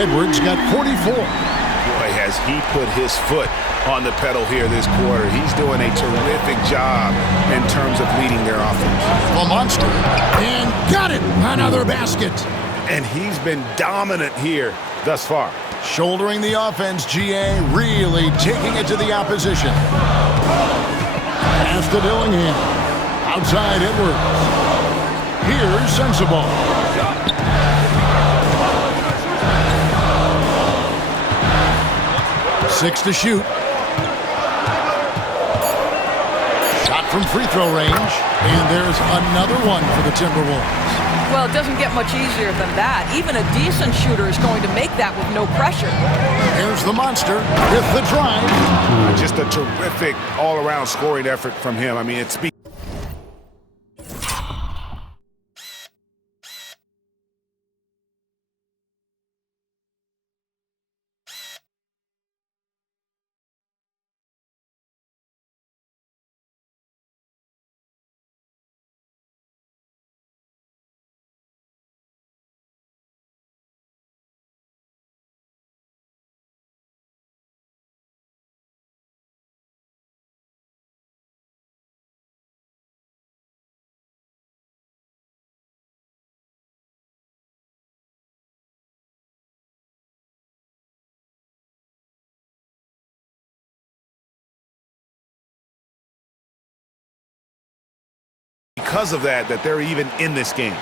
Edwards got 44. Boy, has he put his foot on the pedal here this quarter. He's doing a terrific job in terms of leading their offense. The monster. And got it. Another basket. And he's been dominant here thus far. Shouldering the offense, GA really taking it to the opposition. Pass to Dillingham. Outside Edwards. Here's Sensabaugh. Six to shoot. Shot from free throw range. And there's another one for the Timberwolves. Well, it doesn't get much easier than that. Even a decent shooter is going to make that with no pressure. Here's the monster with the drive. Just a terrific all-around scoring effort from him. I mean, it speaks. Because of that they're even in this game.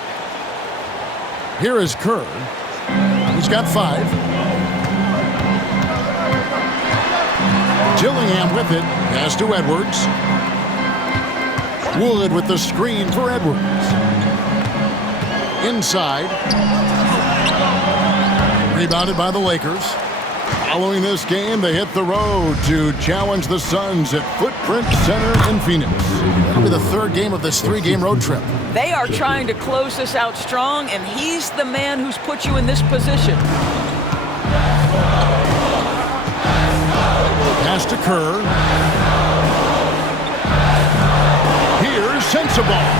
Here is Kerr. He's got 5. Dillingham with it. Pass to Edwards. Wood with the screen for Edwards. Inside. Rebounded by the Lakers. Following this game, they hit the road to challenge the Suns at Footprint Center in Phoenix. That'll be the 3rd game of this 3-game road trip. They are trying to close this out strong, and he's the man who's put you in this position. Pass to Kerr. Here's Sensabaugh.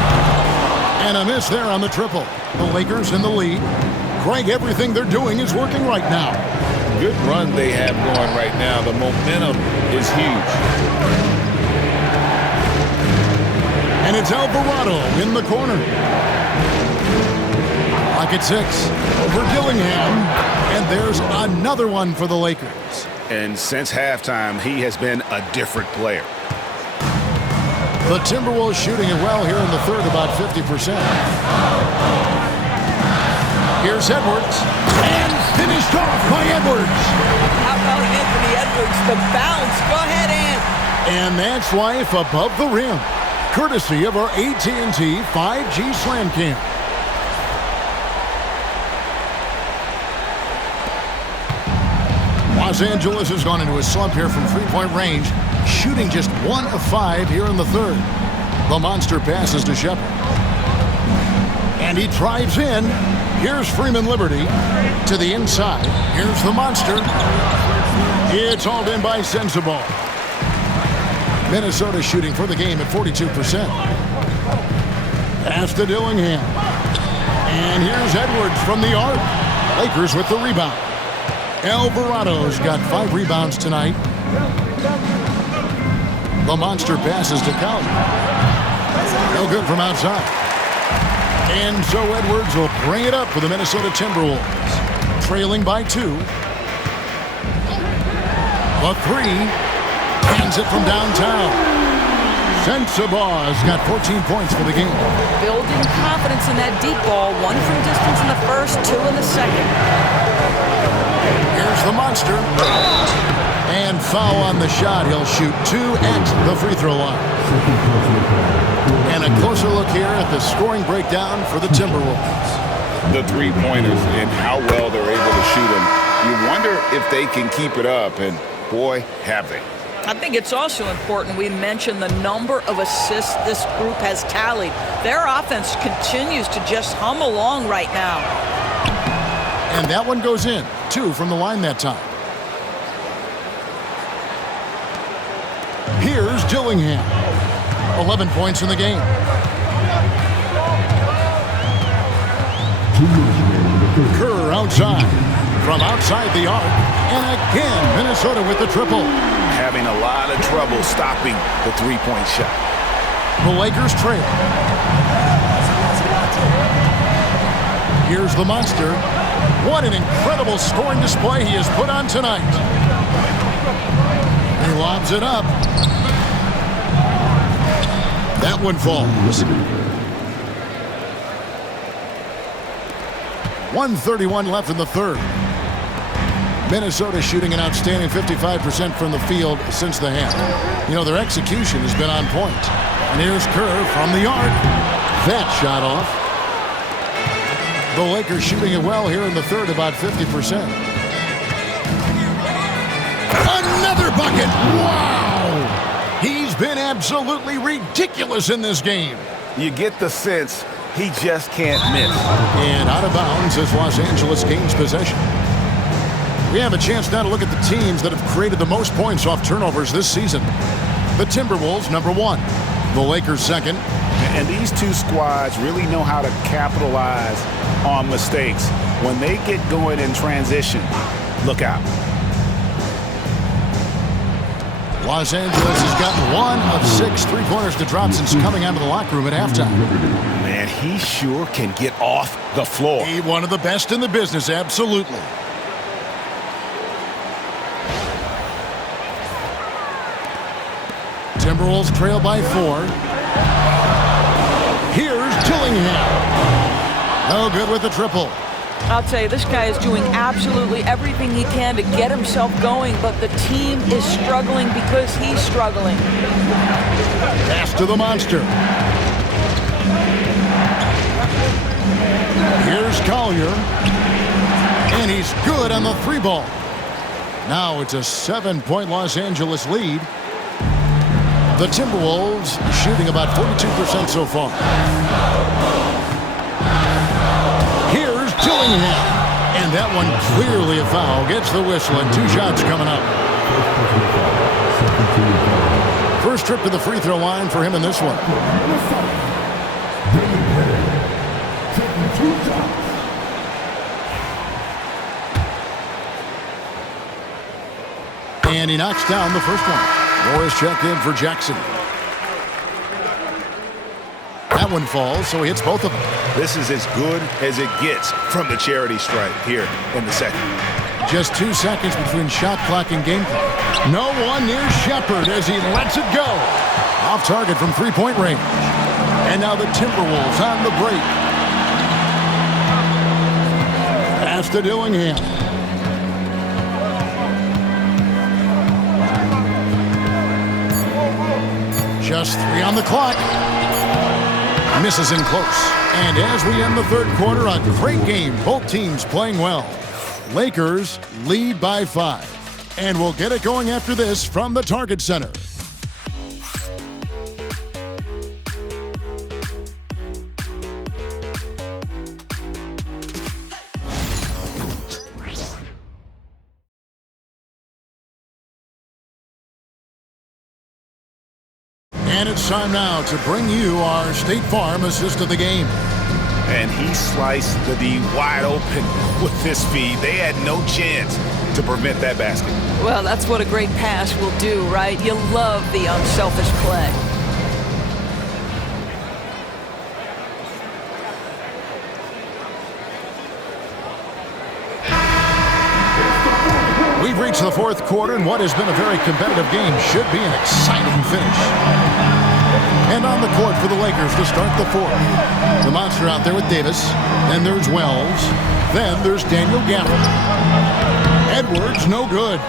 And a miss there on the triple. The Lakers in the lead. Greg, everything they're doing is working right now. Good run they have going right now. The momentum is huge. And it's Alvarado in the corner. Clock at 6. Over Dillingham. And there's another one for the Lakers. And since halftime, he has been a different player. The Timberwolves shooting it well here in the 3rd, about 50%. Here's Edwards. And finished off by Edwards. How about Anthony Edwards? The bounce. Go ahead, Ant. And that's life above the rim. Courtesy of our AT&T 5G Slam Cam. Los Angeles has gone into a slump here from 3-point range, shooting just 1 of 5 here in the 3rd. The monster passes to Shepard. And he drives in. Here's Freeman Liberty to the inside. Here's the monster. It's hauled in by Sensabaugh. Minnesota shooting for the game at 42%. Pass to Dillingham. And here's Edwards from the arc. Lakers with the rebound. Alvarado's got 5 rebounds tonight. The monster passes to Cowley. No good from outside. And so Edwards will bring it up for the Minnesota Timberwolves. Trailing by 2. The 3. Hands it from downtown. Sensabaugh has got 14 points for the game. Building confidence in that deep ball. 1 from distance in the first, 2 in the second. Here's the monster. And foul on the shot. He'll shoot 2 at the free throw line. And a closer look here at the scoring breakdown for the Timberwolves. The 3-pointers and how well they're able to shoot them. You wonder if they can keep it up, and boy, have they. I think it's also important we mention the number of assists this group has tallied. Their offense continues to just hum along right now. And that one goes in. 2 from the line that time. Here's Dillingham. 11 points in the game. Kerr outside. from outside the arc. And again, Minnesota with the triple. Having a lot of trouble stopping the three-point shot. The Lakers trail. Here's the monster. What an incredible scoring display he has put on tonight. He lobs it up. That one falls. 1:31 left in the third. Minnesota shooting an outstanding 55% from the field since the half. You know, their execution has been on point. And here's Kerr from the arc. That shot off. The Lakers shooting it well here in the third, about 50%. Another bucket! Wow! He's been absolutely ridiculous in this game. You get the sense he just can't miss. And out of bounds as Los Angeles gains possession. We have a chance now to look at the teams that have created the most points off turnovers this season. The Timberwolves, number 1. The Lakers, second. And these two squads really know how to capitalize on mistakes. When they get going in transition, look out. Los Angeles has gotten 1 of 6 three-pointers to drop since coming out of the locker room at halftime. Man, he sure can get off the floor. He's one of the best in the business, absolutely. Timberwolves trail by 4. Here's Dillingham. No good with the triple. I'll tell you, this guy is doing absolutely everything he can to get himself going, but the team is struggling because he's struggling. Pass to the monster. Here's Collier. And he's good on the 3-ball. Now it's a 7-point Los Angeles lead. The Timberwolves shooting about 42% so far. Here's Dillingham. And that one clearly a foul. Gets the whistle and 2 shots coming up. First trip to the free throw line for him in this one. And he knocks down the first one. Morris checked in for Jackson. That one falls, so he hits both of them. This is as good as it gets from the charity stripe here in the second. Just 2 seconds between shot clock and game clock. No one near Shepard as he lets it go. Off target from three-point range. And now the Timberwolves on the break. Pass to Dillingham. Just 3 on the clock. Misses in close. And as we end the third quarter, a great game. Both teams playing well. Lakers lead by 5. And we'll get it going after this from the Target Center. And it's time now to bring you our State Farm assist of the game. And he sliced the D wide open with this feed. They had no chance to prevent that basket. Well, that's what a great pass will do, right? You love the unselfish play. We've reached the fourth quarter, and what has been a very competitive game should be an exciting finish. And on the court for the Lakers to start the fourth. The monster out there with Davis. Then there's Wells. Then there's Daniel Gafford. Edwards, no good.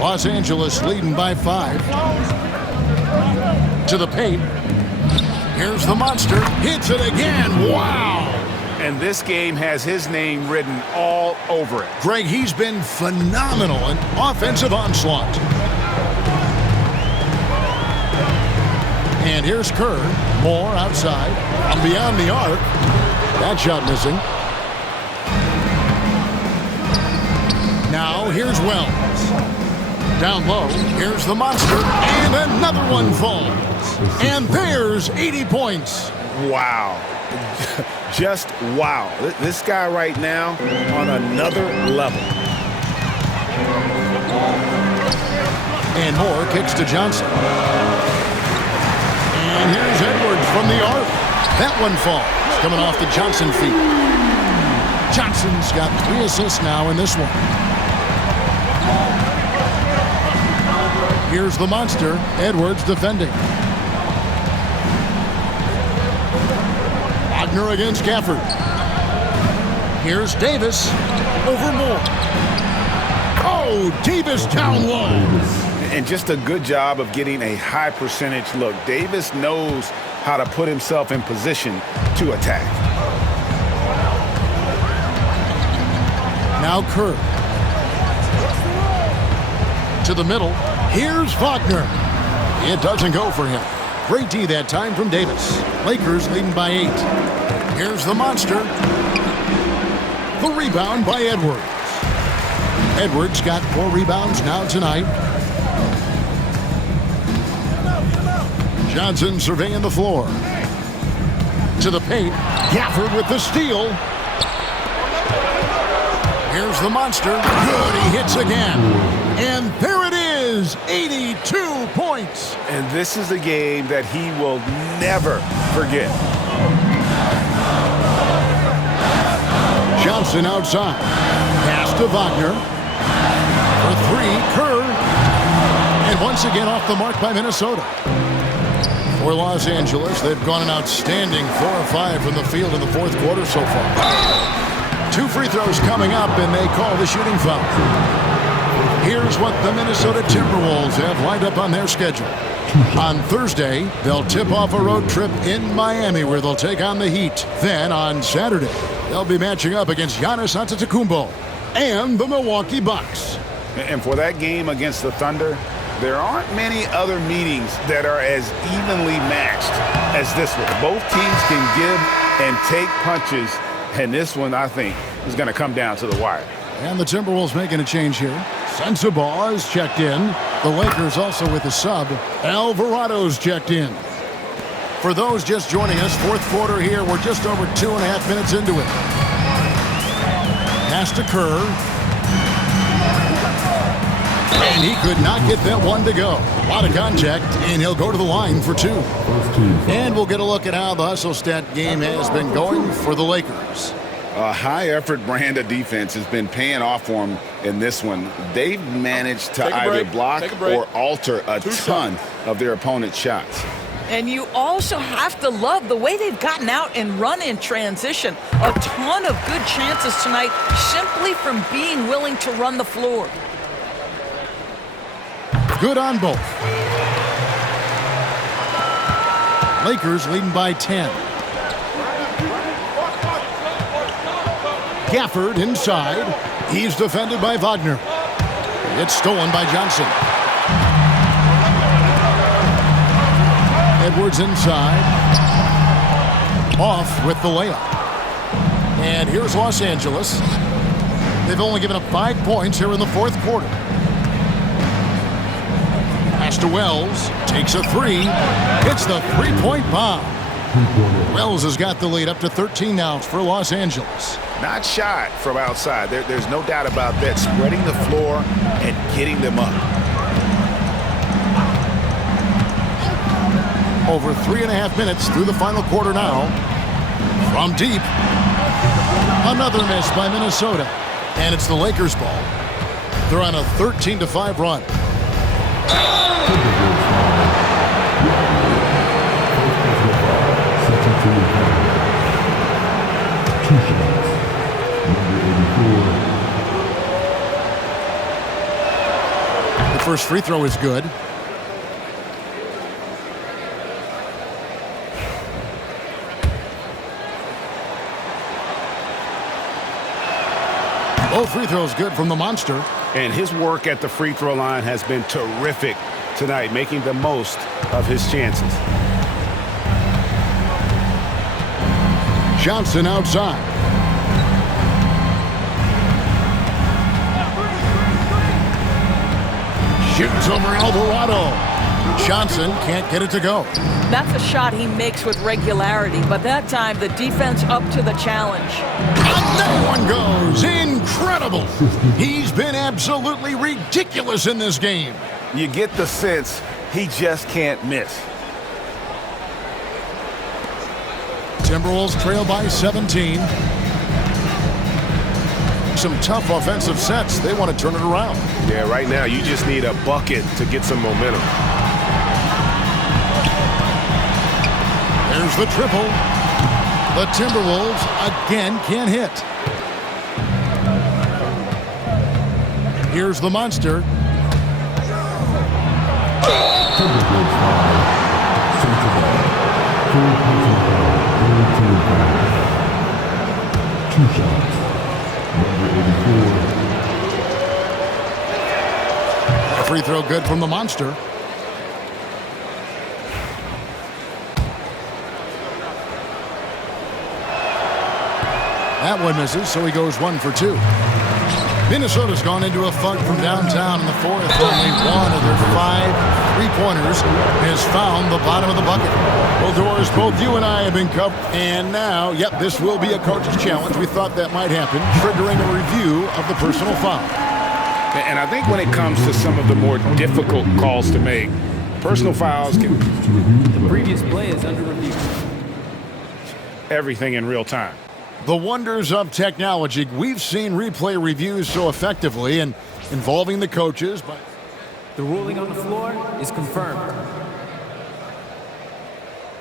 Los Angeles leading by 5. To the paint. Here's the monster. Hits it again. Wow! And this game has his name written all over it. Greg, he's been phenomenal in offensive onslaught. And here's Kerr. Moore outside. Beyond the arc. That shot missing. Now here's Wells. Down low. Here's the monster. And another one falls. And there's 80 points. Wow. Just wow. This guy right now on another level. And Moore kicks to Johnson. And here's Edwards from the arc. That one falls, coming off the Johnson feet. Johnson's got 3 assists now in this one. Here's the monster, Edwards defending. Wagner against Gafford. Here's Davis over Moore. Oh, Davis down low. And just a good job of getting a high percentage look. Davis knows how to put himself in position to attack. Now Kerr. To the middle. Here's Wagner. It doesn't go for him. Great D that time from Davis. Lakers leading by 8. Here's the monster. The rebound by Edwards. Edwards got 4 rebounds now tonight. Johnson surveying the floor. To the paint. Gafford with the steal. Here's the monster. Good, he hits again. And there it is, 82 points. And this is a game that he will never forget. Johnson outside. Pass to Wagner. For 3, Kerr. And once again off the mark by Minnesota. For Los Angeles, they've gone an outstanding 4 of 5 from the field in the 4th quarter so far. 2 free throws coming up, and they call the shooting foul. Here's what the Minnesota Timberwolves have lined up on their schedule. On Thursday, they'll tip off a road trip in Miami where they'll take on the Heat. Then on Saturday, they'll be matching up against Giannis Antetokounmpo and the Milwaukee Bucks. And for that game against the Thunder, there aren't many other meetings that are as evenly matched as this one. Both teams can give and take punches, and this one, I think, is going to come down to the wire. And the Timberwolves making a change here. Sensabaugh is checked in. The Lakers also with a sub. Alvarado's checked in. For those just joining us, 4th quarter here. We're just over 2.5 minutes into it. Pass to Kerr. And he could not get that one to go. A lot of contact, and he'll go to the line for 2. And we'll get a look at how the hustle stat game has been going for the Lakers. A high-effort brand of defense has been paying off for them in this one. They've managed to either block or alter a ton of their opponent's shots. And you also have to love the way they've gotten out and run in transition. A ton of good chances tonight simply from being willing to run the floor. Good on both. Lakers leading by 10. Gafford inside. He's defended by Wagner. It's stolen by Johnson. Edwards inside. Off with the layup. And here's Los Angeles. They've only given up 5 points here in the 4th quarter. Pass to Wells. Takes a 3. Hits the 3-point bomb. Wells has got the lead up to 13 now for Los Angeles. Not shot from outside. There's no doubt about that. Spreading the floor and getting them up. Over 3.5 minutes through the final quarter now. From deep. Another miss by Minnesota. And it's the Lakers' ball. They're on a 13-5 run. The first free throw is good. Both free throws good from the monster. And his work at the free throw line has been terrific tonight, making the most of his chances. Johnson outside. Shoots over Alvarado. Johnson can't get it to go. That's a shot he makes with regularity, but that time the defense up to the challenge. Another one goes. Incredible. He's been absolutely ridiculous in this game. You get the sense he just can't miss. Timberwolves trail by 17. Some tough offensive sets. They want to turn it around. Yeah, right now you just need a bucket to get some momentum. There's the triple. The Timberwolves again can't hit. Here's the monster. Two shots. Number 84. Free throw good from the monster. That one misses, so he goes 1 for 2. Minnesota's gone into a funk from downtown in the fourth. Only one of their 5 three-pointers has found the bottom of the bucket. Well, Doris, both you and I have been covered. And now, yep, this will be a coach's challenge. We thought that might happen, triggering a review of the personal foul. And I think when it comes to some of the more difficult calls to make, personal fouls can... The previous play is under review. Everything in real time. The wonders of technology. We've seen replay reviews so effectively and involving the coaches. But The ruling on the floor is confirmed.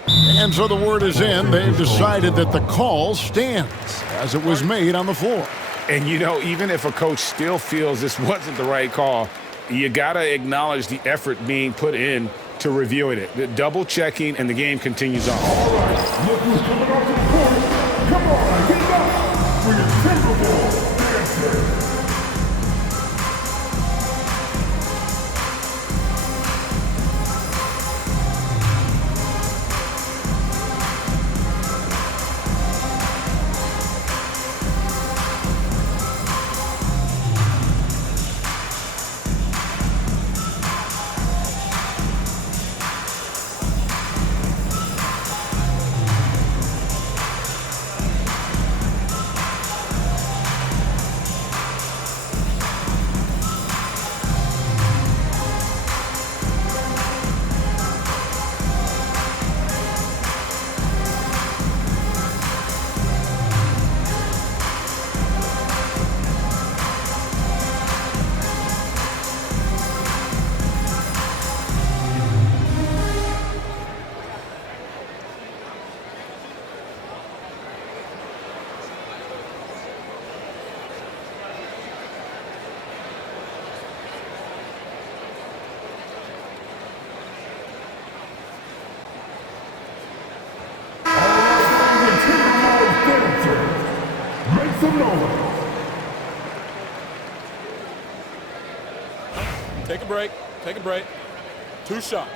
And so the word is in. They've decided that the call stands as it was made on the floor. And, you know, even if a coach still feels this wasn't the right call, you got to acknowledge the effort being put in to reviewing it. The double checking, and the game continues on. All right, look who's coming out to the court. Come on, get up. Bring a Timberwolves dancer. Make some noise. Take a break. Take a break. 2 shots.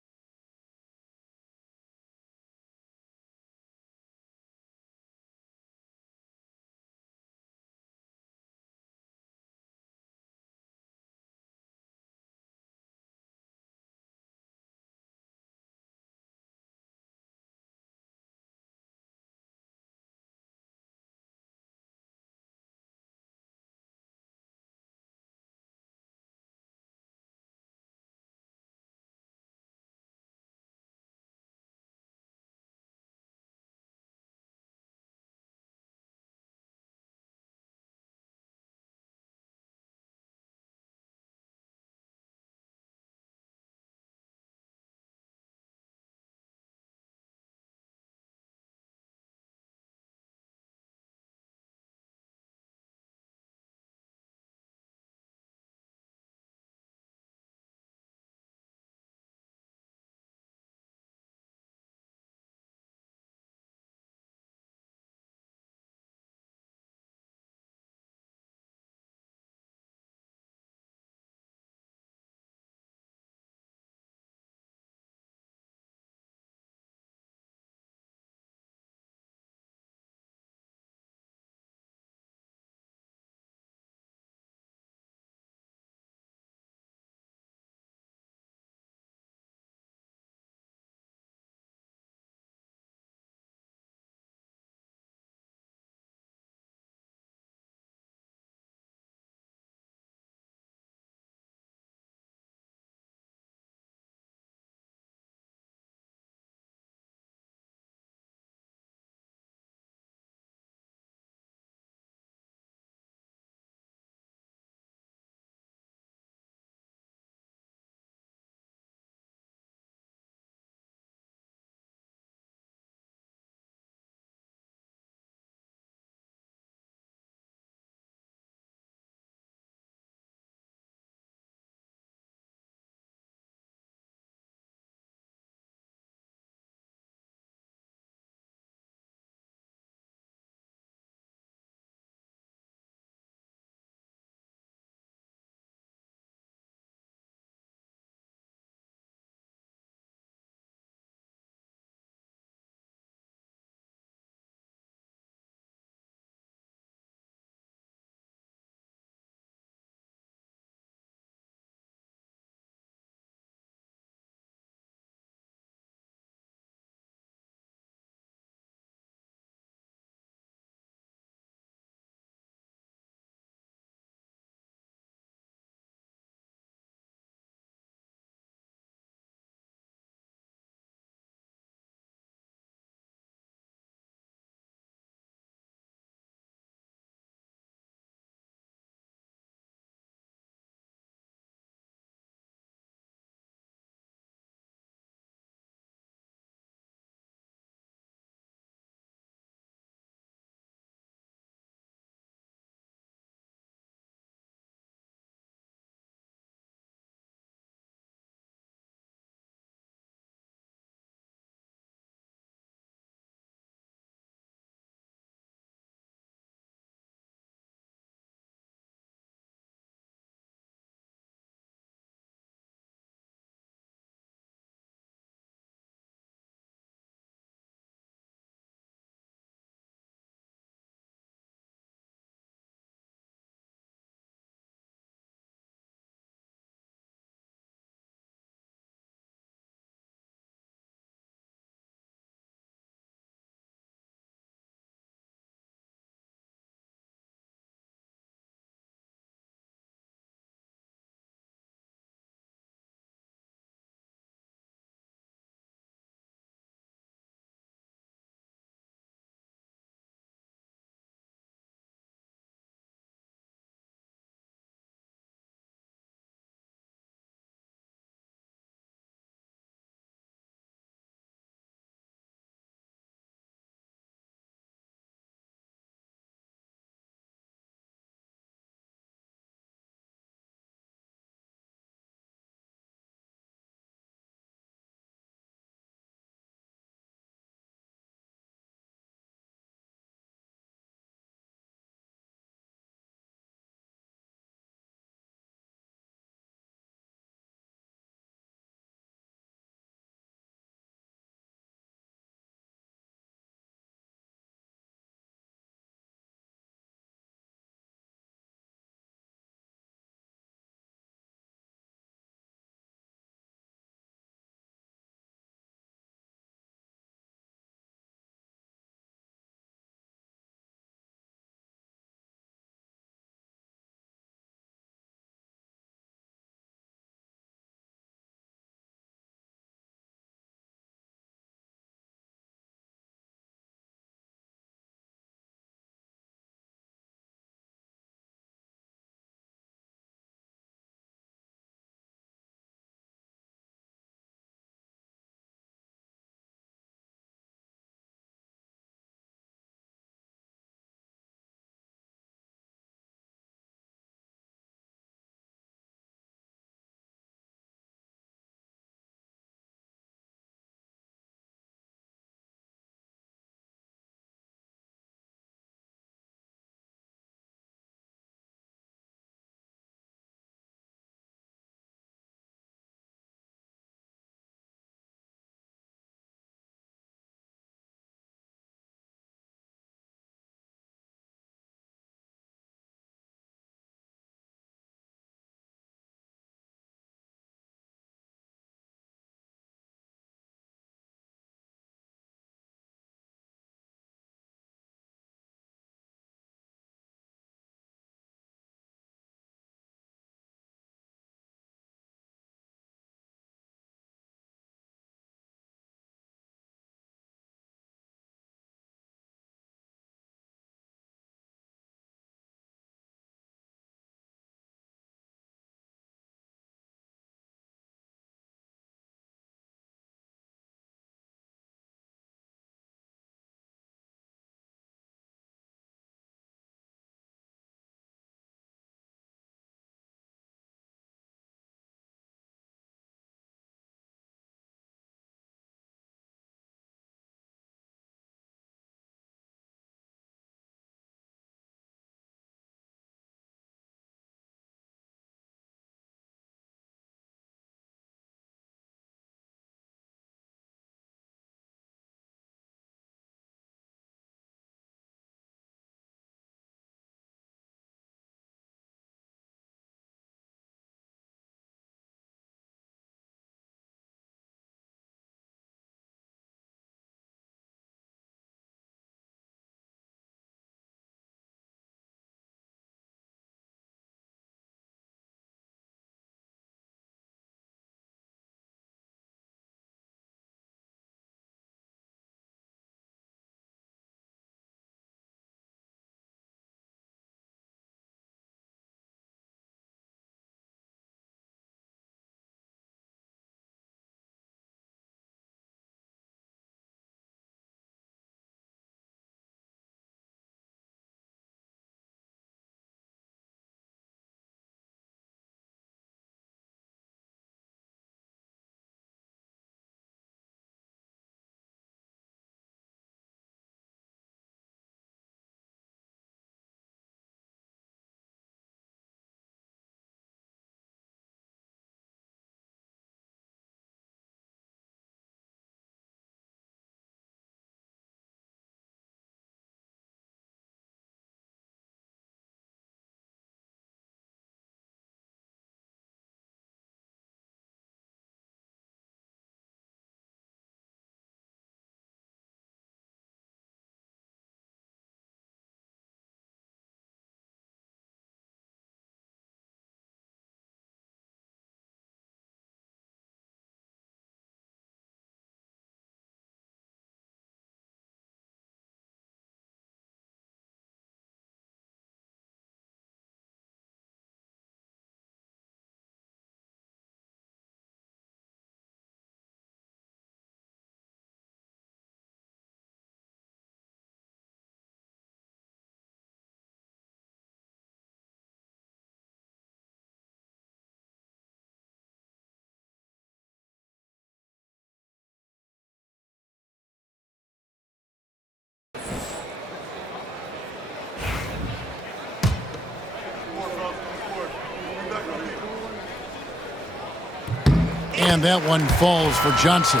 And that one falls for Johnson.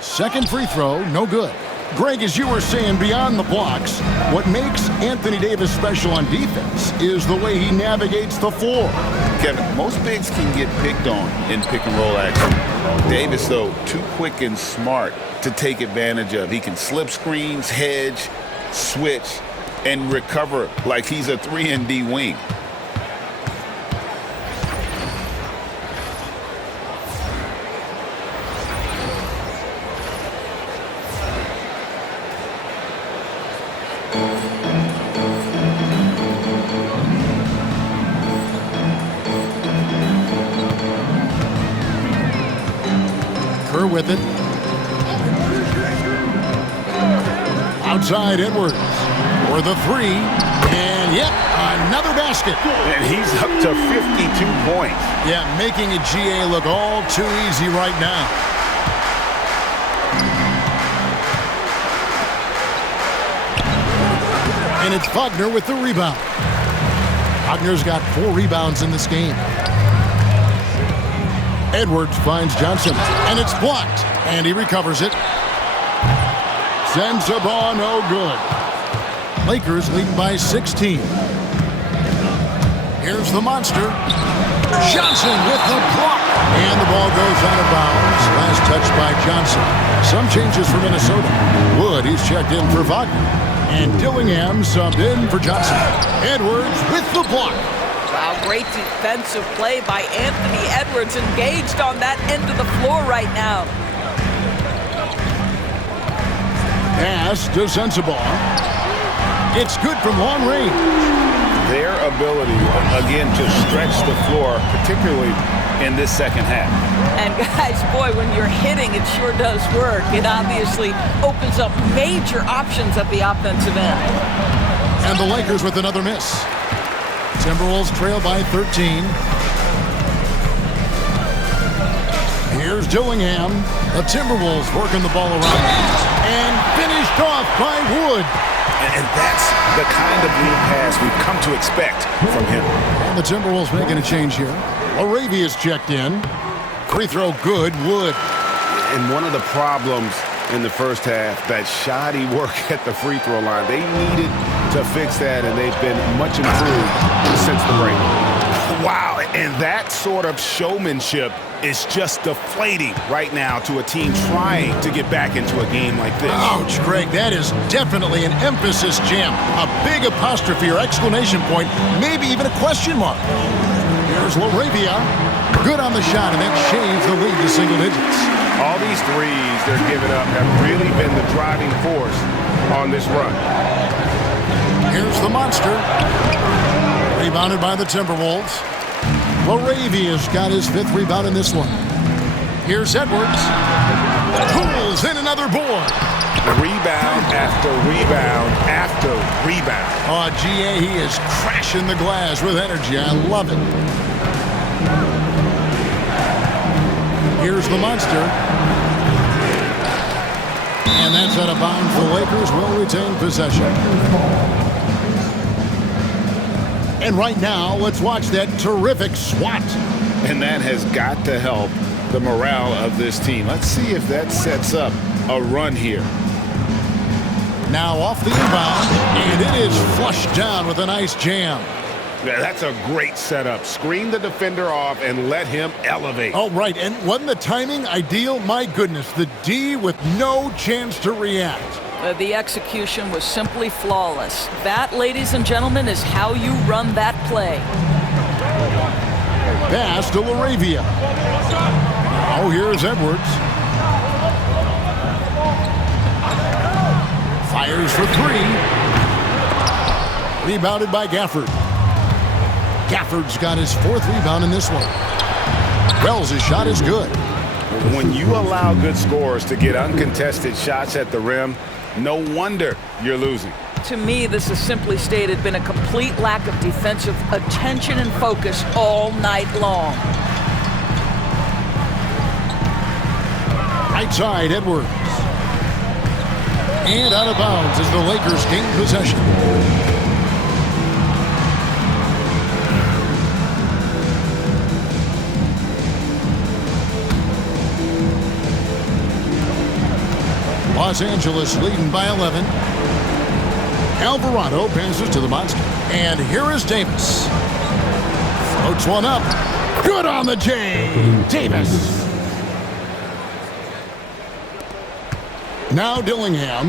Second free throw, no good. Greg, as you were saying, beyond the blocks, what makes Anthony Davis special on defense is the way he navigates the floor. Kevin, most bigs can get picked on in pick-and-roll action. Davis, though, too quick and smart to take advantage of. He can slip screens, hedge, switch, and recover like he's a 3-and-D wing. With it. Outside Edwards for the three. And yep, another basket. And he's up to 52 points. Yeah, making a GA look all too easy right now. And it's Wagner with the rebound. Wagner's got 4 rebounds in this game. Edwards finds Johnson, and it's blocked, and he recovers it. Sends the ball, no good. Lakers leading by 16. Here's the monster. Johnson with the block, and the ball goes out of bounds. Last touch by Johnson. Some changes for Minnesota. Wood, he's checked in for Wagner, and Dillingham subbed in for Johnson. Edwards with the block. Wow, great defensive play by Anthony Edwards, engaged on that end of the floor right now. Pass to Sensabaugh. It's good from long range. Their ability, again, to stretch the floor, particularly in this second half. And guys, boy, when you're hitting, it sure does work. It obviously opens up major options at the offensive end. And the Lakers with another miss. Timberwolves trail by 13. Here's Dillingham. The Timberwolves working the ball around. And finished off by Wood. And that's the kind of lead pass we've come to expect from him. And the Timberwolves making a change here. Laravia's checked in. Free throw good, Wood. And one of the problems in the first half, that shoddy work at the free throw line. They needed to fix that, and they've been much improved since the break. Wow, and that sort of showmanship is just deflating right now to a team trying to get back into a game like this. Ouch, Greg, that is definitely an emphasis jam. A big apostrophe or exclamation point, maybe even a question mark. Here's Laravia. Good on the shot, and that shaves the lead to single digits. All these threes they're giving up have really been the driving force on this run. Here's the monster. Rebounded by the Timberwolves. Laravia's got his 5th rebound in this one. Here's Edwards. Pulls in another board. Rebound after rebound after rebound. Oh, GA, he is crashing the glass with energy. I love it. Here's the monster. And that's out of bounds. The Lakers will retain possession. And right now, let's watch that terrific swat. And that has got to help the morale of this team. Let's see if that sets up a run here. Now off the inbound, and it is flushed down with a nice jam. Yeah, that's a great setup. Screen the defender off and let him elevate. Oh, right, and wasn't the timing ideal? My goodness, the D with no chance to react. The execution was simply flawless. That, ladies and gentlemen, is how you run that play. Pass to Laravia. Now here's Edwards. Fires for 3. Rebounded by Gafford. Gafford's got his 4th rebound in this one. Wells' shot is good. When you allow good scorers to get uncontested shots at the rim, no wonder you're losing. To me, this is simply stated been a complete lack of defensive attention and focus all night long. Right side, Edwards. And out of bounds as the Lakers gain possession. Los Angeles leading by 11. Alvarado passes to the monster. And here is Davis. Floats one up. Good on the J. Davis. Now Dillingham.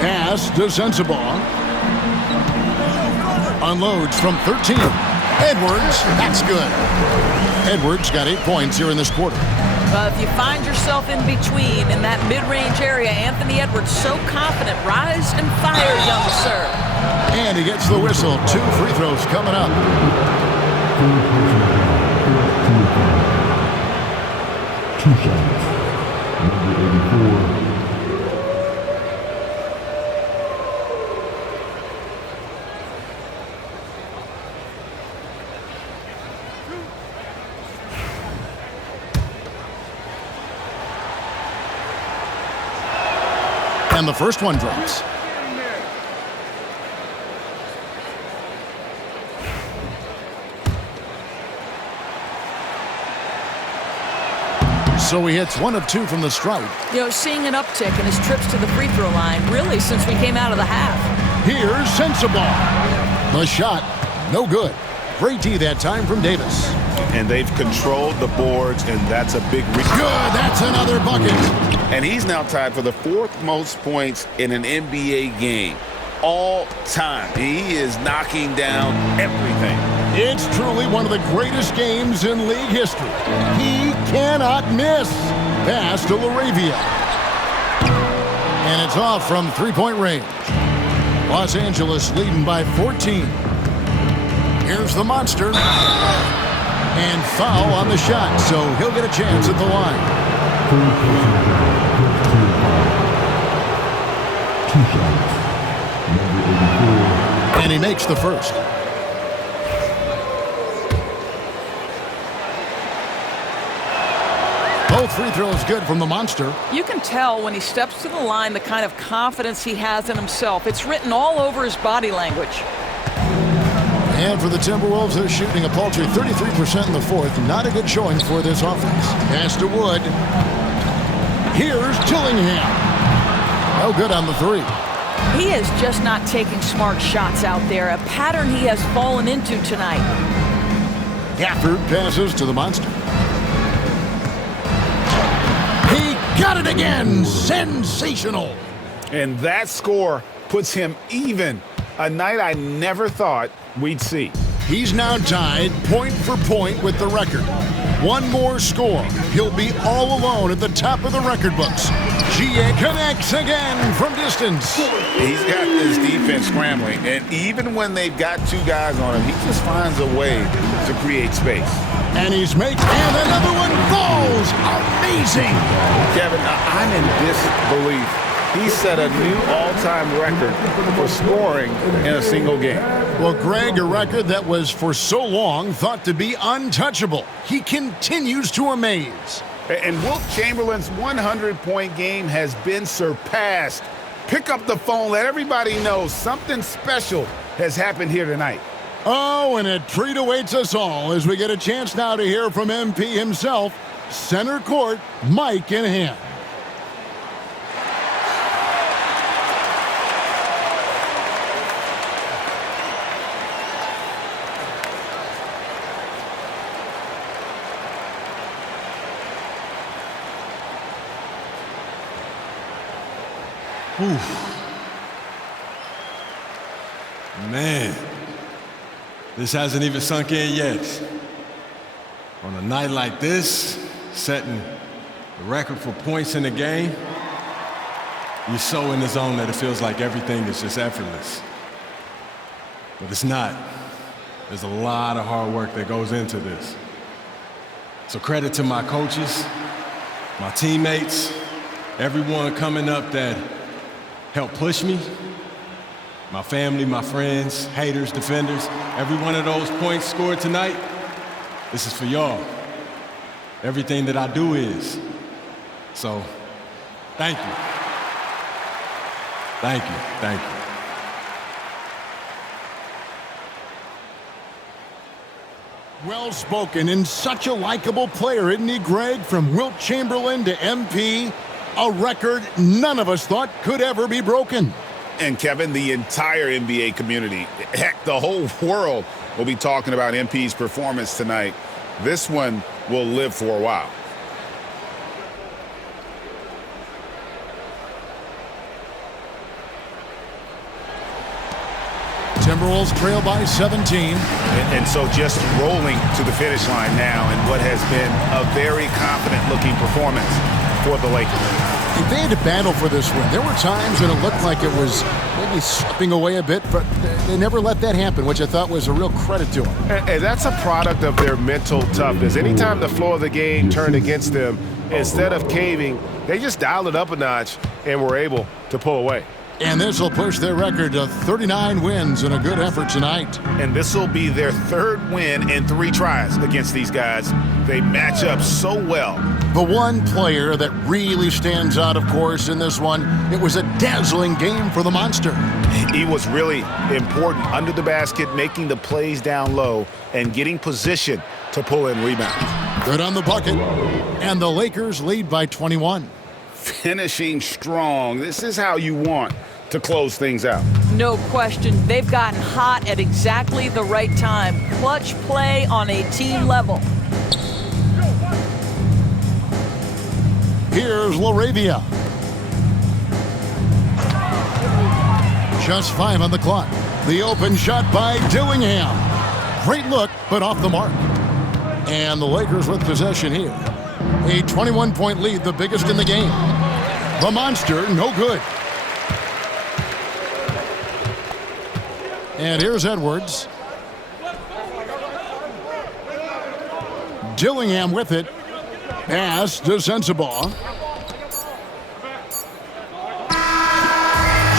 Pass to Sensabaugh. Unloads from 13. Edwards, that's good. Edwards got 8 points here in this quarter. If you find yourself in between in that mid-range area, Anthony Edwards so confident. Rise and fire, young sir. And he gets the whistle. 2 free throws coming up. Two shots. Number 84. And the first one drops. So he hits 1 of 2 from the stripe. You know, seeing an uptick in his trips to the free throw line, really, since we came out of the half. Here's Sensabaugh. The shot, no good. Great D that time from Davis. And they've controlled the boards, and that's a big reason. Good, that's another bucket. And he's now tied for the 4th most points in an NBA game all time. He is knocking down everything. It's truly one of the greatest games in league history. He cannot miss. Pass to LaRavia. And it's off from three-point range. Los Angeles leading by 14. Here's the monster. And foul on the shot, so he'll get a chance at the line. Two shots. Number 84. And he makes the first. Both free throws good from the monster. You can tell when he steps to the line the kind of confidence he has in himself. It's written all over his body language. And for the Timberwolves, they're shooting a paltry 33% in the fourth. Not a good showing for this offense. Pass to Wood. Here's Dillingham. No good on the three. He is just not taking smart shots out there, a pattern he has fallen into tonight. Gafford passes to the monster. He got it again. Sensational. And that score puts him even. A night I never thought we'd see. He's now tied point for point with the record. One more score. He'll be all alone at the top of the record books. GA connects again from distance. He's got this defense scrambling, and even when they've got 2 guys on him, he just finds a way to create space. And he's making, and another one falls. Amazing. Kevin, I'm in disbelief. He set a new all-time record for scoring in a single game. Well, Greg, a record that was for so long thought to be untouchable. He continues to amaze. And Wilt Chamberlain's 100-point game has been surpassed. Pick up the phone, let everybody know something special has happened here tonight. Oh, and a treat awaits us all as we get a chance now to hear from MP himself, center court, mic in hand. Man, this hasn't even sunk in yet. On a night like this, setting the record for points in the game, you're so in the zone that it feels like everything is just effortless. But it's not. There's a lot of hard work that goes into this. So credit to my coaches, my teammates, everyone coming up that helped push me, my family, my friends, haters, defenders. Every one of those points scored tonight, this is for y'all. Everything that I do is. So, thank you. Thank you, thank you. Well spoken and such a likable player, isn't he, Greg? From Wilt Chamberlain to MP, a record none of us thought could ever be broken. And Kevin, the entire NBA community, heck, the whole world will be talking about MP's performance tonight. This one will live for a while. Timberwolves trail by 17. And so just rolling to the finish line now in what has been a very confident-looking performance for the Lakers. They had to battle for this win. There were times when it looked like it was maybe slipping away a bit, but they never let that happen, which I thought was a real credit to them. And that's a product of their mental toughness. Anytime the flow of the game turned against them, instead of caving, they just dialed it up a notch and were able to pull away. And this will push their record to 39 wins in a good effort tonight. And this will be their third win in 3 tries against these guys. They match up so well. The one player that really stands out, of course, in this one, it was a dazzling game for the Monster. He was really important under the basket, making the plays down low and getting position to pull in rebounds. Good on the bucket. And the Lakers lead by 21. Finishing strong. This is how you want to close things out. No question, they've gotten hot at exactly the right time. Clutch play on a team level. Here's LaRavia. Just 5 on the clock. The open shot by Dillingham. Great look, but off the mark. And the Lakers with possession here. A 21-point lead, the biggest in the game. The Monster, no good. And here's Edwards. Dillingham with it. Pass to Sensabaugh.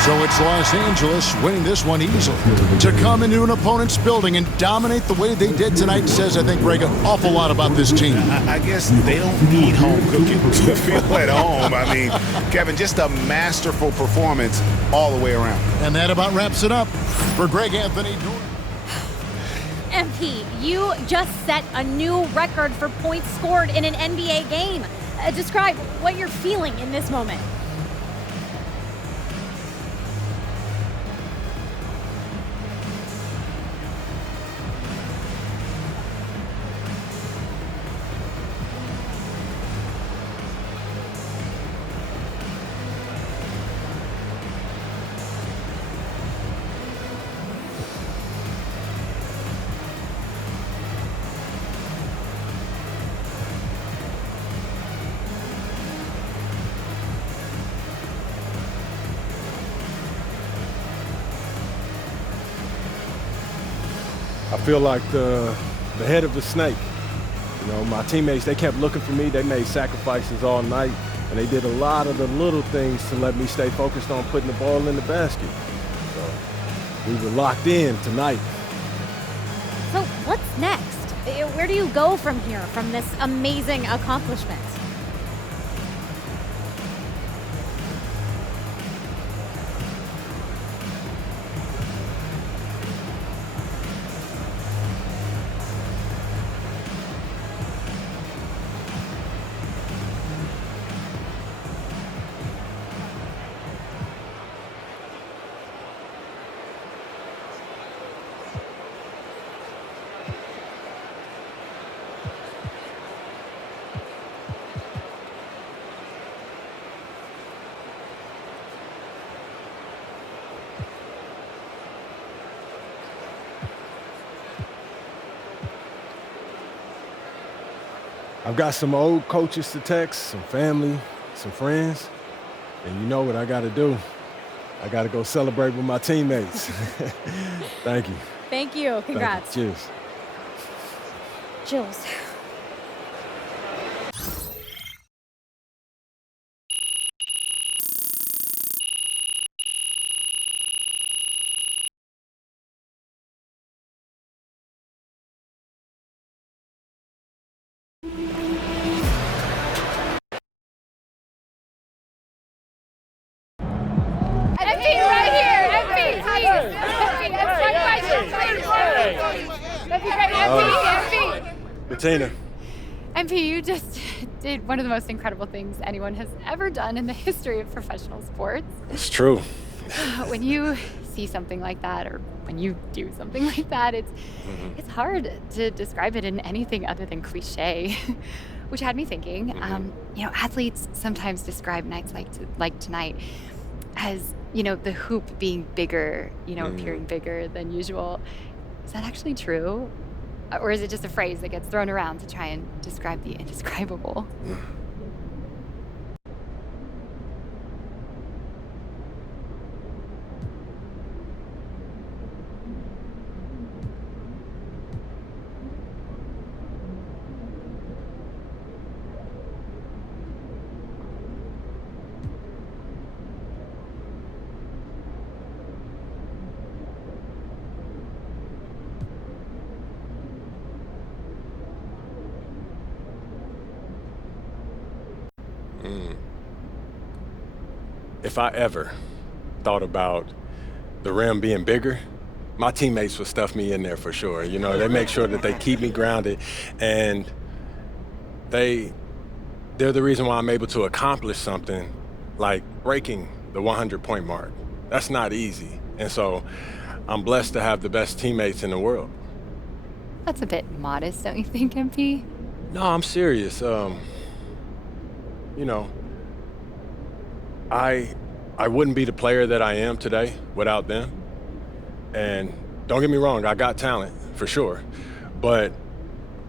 So it's Los Angeles winning this one easily. To come into an opponent's building and dominate the way they did tonight says, I think, Greg, an awful lot about this team. I guess they don't need home cooking to feel at home. I mean, Kevin, just a masterful performance all the way around. And that about wraps it up for Greg Anthony Jordan. MP, you just set a new record for points scored in an NBA game. Describe what you're feeling in this moment. I feel like the head of the snake. You know, my teammates, they kept looking for me. They made sacrifices all night, and they did a lot of the little things to let me stay focused on putting the ball in the basket. So we were locked in tonight. So what's next? Where do you go from here, from this amazing accomplishment? I've got some old coaches to text, some family, some friends, and you know what I got to do. I got to go celebrate with my teammates. Thank you. Thank you. Congrats. Thank you. Cheers. Jules. MP right here. MP, please. MP, that's right. That'd be great, MP. Bettina. MP, you just did one of the most incredible things anyone has ever done in the history of professional sports. It's true. When you see something like that, or when you do something like that, it's hard to describe it in anything other than cliche. Which had me thinking, athletes sometimes describe nights like tonight as, the hoop being bigger, appearing bigger than usual. Is that actually true? Or is it just a phrase that gets thrown around to try and describe the indescribable? If I ever thought about the rim being bigger, my teammates would stuff me in there for sure. They make sure that they keep me grounded, and they're the reason why I'm able to accomplish something like breaking the 100-point mark. That's not easy. And so I'm blessed to have the best teammates in the world. That's a bit modest, don't you think, MP? No, I'm serious. I wouldn't be the player that I am today without them. And don't get me wrong, I got talent, for sure. But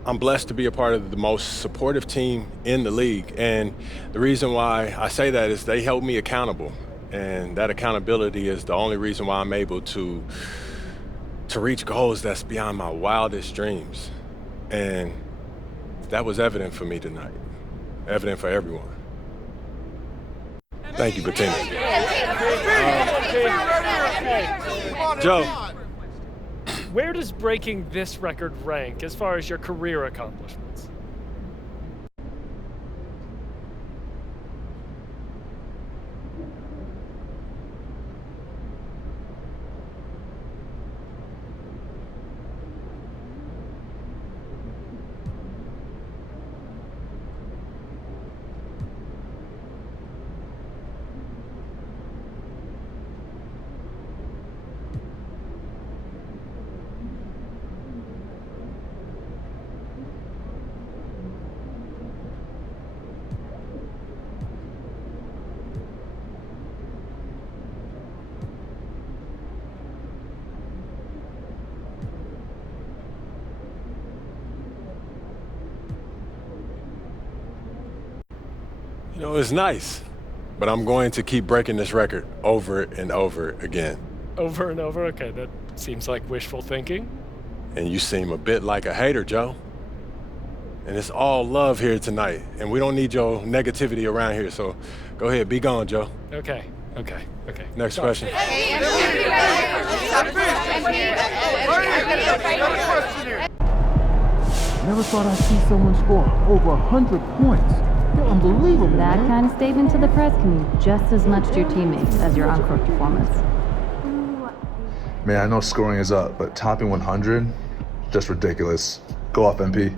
I'm blessed to be a part of the most supportive team in the league. And the reason why I say that is they help me accountable. And that accountability is the only reason why I'm able to reach goals that's beyond my wildest dreams. And that was evident for me tonight, evident for everyone. Thank you, Bettina. Joe. Where does breaking this record rank as far as your career accomplishments? It's nice, but I'm going to keep breaking this record over and over again. Over and over? Okay, that seems like wishful thinking. And you seem a bit like a hater, Joe. And it's all love here tonight, and we don't need your negativity around here, so go ahead, be gone, Joe. Okay. Next question. Never thought I'd see someone score over 100 points. They're unbelievable. That kind of statement to the press can mean just as much to your teammates as your on-court performance. Man, I know scoring is up, but topping 100, just ridiculous. Go off, MP.